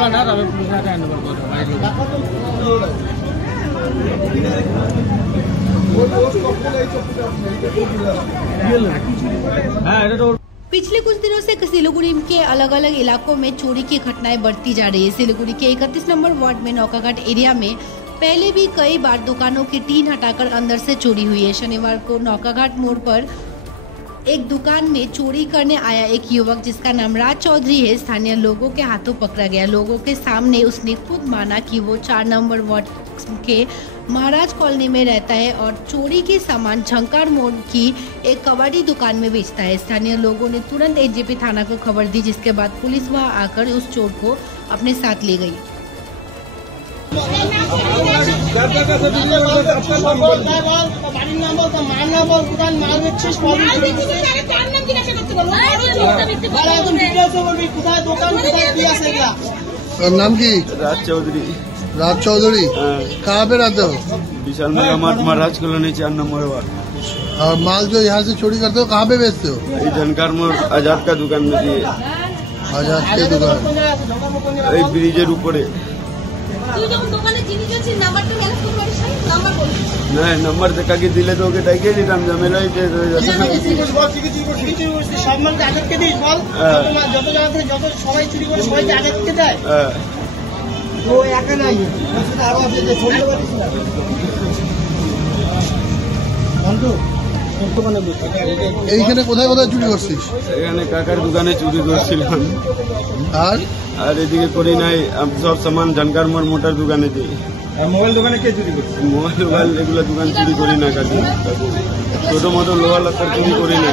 बोला ना तब पुलिस आके हैंड ओवर कर भाई। पिछले कुछ दिनों से सिलीगुड़ी के अलग अलग इलाकों में चोरी की घटनाएं बढ़ती जा रही है। सिलीगुड़ी के 31 नंबर वार्ड में नौकाघाट एरिया में पहले भी कई बार दुकानों की टीन हटाकर अंदर से चोरी हुई है। शनिवार को नौकाघाट मोड़ पर एक दुकान में चोरी करने आया एक युवक जिसका नाम राज चौधरी है, स्थानीय लोगों के हाथों पकड़ा गया। लोगों के सामने उसने खुद माना कि वो 4 नंबर वार्ड के महाराज कॉलोनी में रहता है और चोरी के सामान झंकार मोड़ की एक कबाड़ी दुकान में बेचता है। स्थानीय लोगों ने तुरंत एनजेपी थाना को खबर दी, जिसके बाद पुलिस वहां आकर उस चोर को अपने साथ ले गई। नाम की? राज चौधरी। राज चौधरी कहाँ पे रहते हो? विशाल मेगा मार्ट महाराज कॉलोनी 4 नंबर वार्ड। और माल जो यहाँ से चोरी करते हो कहाँ पे बेचते हो? ये झनकार मोड़ आजाद का दुकान में दिए। आजाद के दुकान ब्रिजेर ऊपर नहीं नंबर देखा कि दिले तो ओके टाइके दिलाम झमेला হইছে যত জায়গা থেকে যত সবাই চুরি করে সবাইকে আজাদকে দেয়। ও একা নাই, আরো আছে যে ছোট এইখানে কোথায় কোথায় চুরি করছিস? এখানে কাকার দোকানে চুরি করছিলাম আর এদিকে করি নাই। সব সামান ঝনকার মোড় মোটর দোকানে দিই। মোবাইল দোকানে কে চুরি করছে? মোবাইল এগুলো দোকান চুরি করি না কাকি, ছোট মোটো লোহা লক্কর চুরি করি না।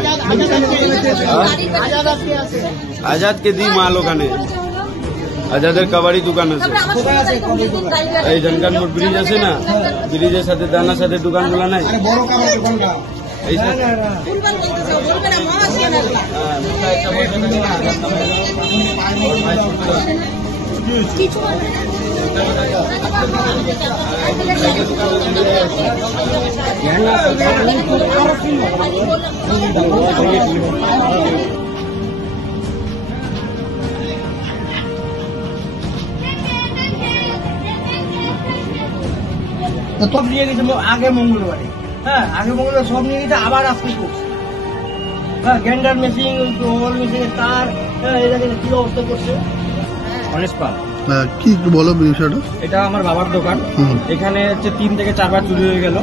আজাদকে দিই মাল ওখানে, আজাদের কাবাড়ি দোকান আছে। এই ঝনকার মোড় ব্রিজ আছে না, ব্রিজের সাথে দানার সাথে দোকানগুলো নাই এই সব নিয়ে গেছে আগে মঙ্গলবারে। হ্যাঁ আগে মঙ্গলবার সব নিয়ে গেছে, আবার আজকে করছে। হ্যাঁ গ্যান্ডার মেশিন, ওভার মেশিনের তার, এটা কি অবস্থা করছে। গণেশ পাল কি একটু বলো বিষয়টা? এটা আমার বাবার দোকান। এখানে হচ্ছে 3 থেকে 4 বার চুরি হয়ে গেল।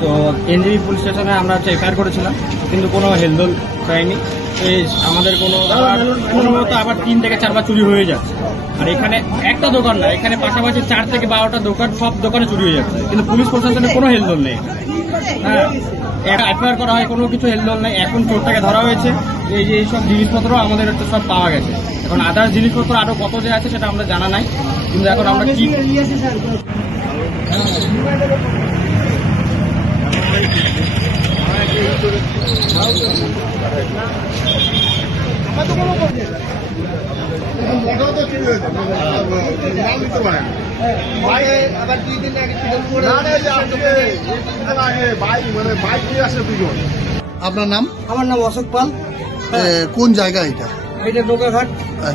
তো এনজিবি পুলিশ স্টেশনে আমরা হচ্ছে এফআইআর করেছিলাম, কিন্তু কোনো হেলদোল পাইনি। আমাদের কোনো মতো আবার 3 থেকে 4 বার চুরি হয়ে যাচ্ছে। আর এখানে একটা দোকান না, এখানে পাশাপাশি 4 থেকে 12টা দোকান, সব দোকানে চুরি হয়ে যাচ্ছে, কিন্তু পুলিশ প্রশাসনের কোনো হেলদোল নেই। হ্যাঁ এফআইআর করা হয়, কোনো কিছু হেলদোল নেই। এখন চোরটাকে ধরা হয়েছে, এই যে এইসব জিনিসপত্র আমাদের হচ্ছে সব পাওয়া গেছে। এখন আদার্স জিনিসপত্র আরো কত যে আছে সেটা আমরা জানা নাই, কিন্তু এখন আমরা কি আপনার নাম? আমার নাম অশোক পাল। কোন জায়গা এটা? এটা নৌকাঘাট।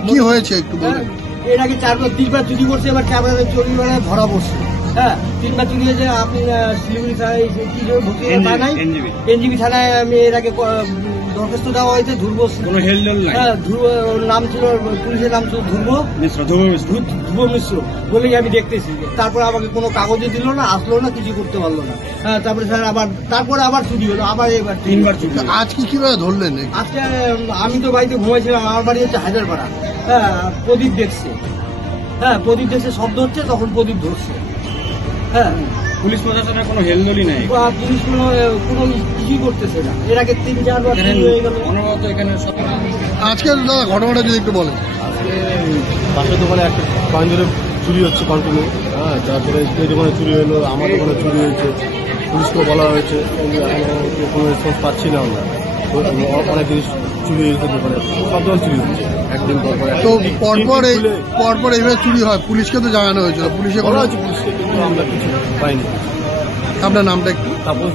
কি হয়েছে একটু বলুন। এর আগে 3 বার চুরি করছে, এবার 4 বার চুরি মানে ধরা পড়ছে। হ্যাঁ 3 বার চুরি হয়েছে। আপনি শিলিগুড়ি থানায় থানায় এনজিবি থানায় আমি এর আগে দরখাস্ত দেওয়া হয়েছে। ধ্রুব নাম ছিল, পুলিশের নাম ছিল ধ্রুব মিশ্র বলেই আমি দেখতেছি। তারপরে আমাকে কোনো কাগজে দিল না, আসলো না, কিছু করতে পারলো না। হ্যাঁ তারপরে স্যার তারপরে আবার চুরি হলো, আবার এবার 3 বার চুরি। আজকে কিভাবে ধরলেন? আজকে আমি তো বাড়িতে ঘুমাইছিলাম, আমার বাড়ি হচ্ছে হায়দ্রাপাড়া। হ্যাঁ প্রদীপ দেখছে, শব্দ হচ্ছে, তখন প্রদীপ ধরছে। হ্যাঁ পুলিশ প্রশাসনের কোনো হেলদোলই নাই, পুলিশ কোনো কিছুই করতেছে না। এর আগে 3-4 বার হয়ে গেল। আজকে দাদা ঘটনাটা যদি একটু বলেন। আজকে পাশের দোকানে একটা কয়েন ধরে চুরি হচ্ছে কন্টিনিউ। হ্যাঁ তারপরে এই দোকানে চুরি হলো, আমার দোকানে চুরি হয়েছে, পুলিশকেও বলা হয়েছে, কোনো রেসপন্স পাচ্ছি না আমরা। অনেক জিনিস চুরি হয়েছে দোকানে, সব দোকান চুরি হচ্ছে একদিন পর। তো পরপর এইভাবে চুরি হয়, পুলিশকে তো জানানো হয়েছিল, পুলিশে বলা হয়েছে, পুলিশকে কিন্তু আমরা কিছু পাইনি। আপনার নামটা একটু? তাপস।